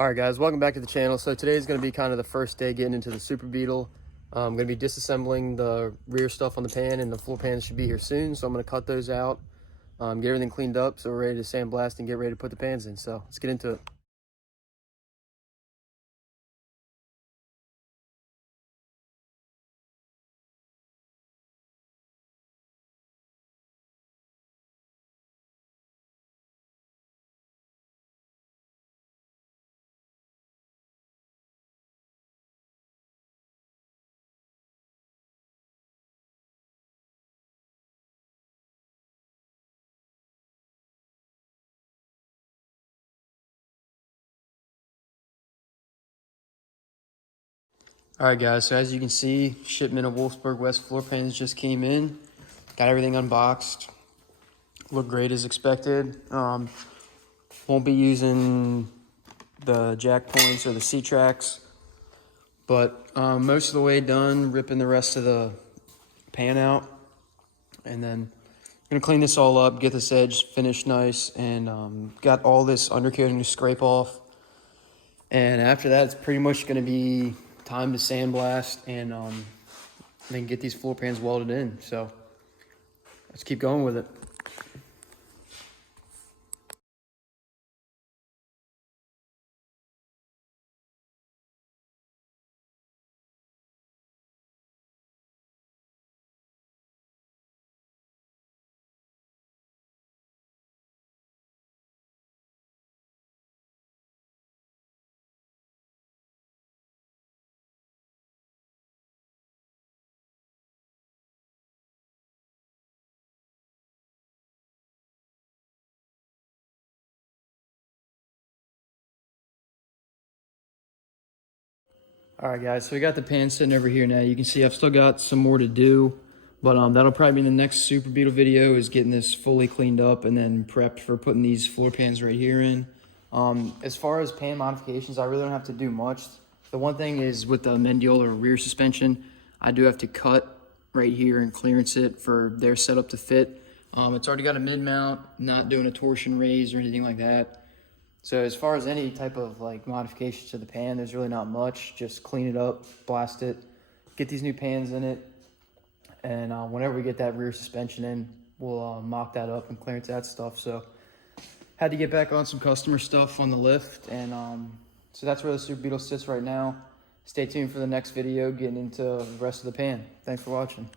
Alright guys, welcome back to the channel. So today is going to be kind of the first day getting into the Super Beetle. I'm going to be disassembling the rear stuff on the pan, and the floor pans should be here soon. So I'm going to cut those out, get everything cleaned up so we're ready to sandblast and get ready to put the pans in. So let's get into it. Alright guys, so as you can see, shipment of Wolfsburg West floor pans just came in. Got everything unboxed. Look great as expected. Won't be using the jack points or the C-tracks, but most of the way done, ripping the rest of the pan out, and then I'm gonna clean this all up, get this edge finished nice, and got all this undercoating to scrape off. And after that, it's pretty much gonna be time to sandblast and then get these floor pans welded in. So let's keep going with it. All right, guys, so we got the pan sitting over here now. You can see I've still got some more to do, but that'll probably be the next Super Beetle video, is getting this fully cleaned up and then prepped for putting these floor pans right here in. As far as pan modifications, I really don't have to do much. The one thing is with the Mendiola rear suspension, I do have to cut right here and clearance it for their setup to fit. It's already got a mid-mount, not doing a torsion raise or anything like that. So as far as any type of like modifications to the pan, there's really not much. Just clean it up, blast it, get these new pans in it, and whenever we get that rear suspension in, we'll mock that up and clearance that stuff. So had to get back on some customer stuff on the lift, and so that's where the Super Beetle sits right now. Stay tuned for the next video getting into the rest of the pan. Thanks for watching.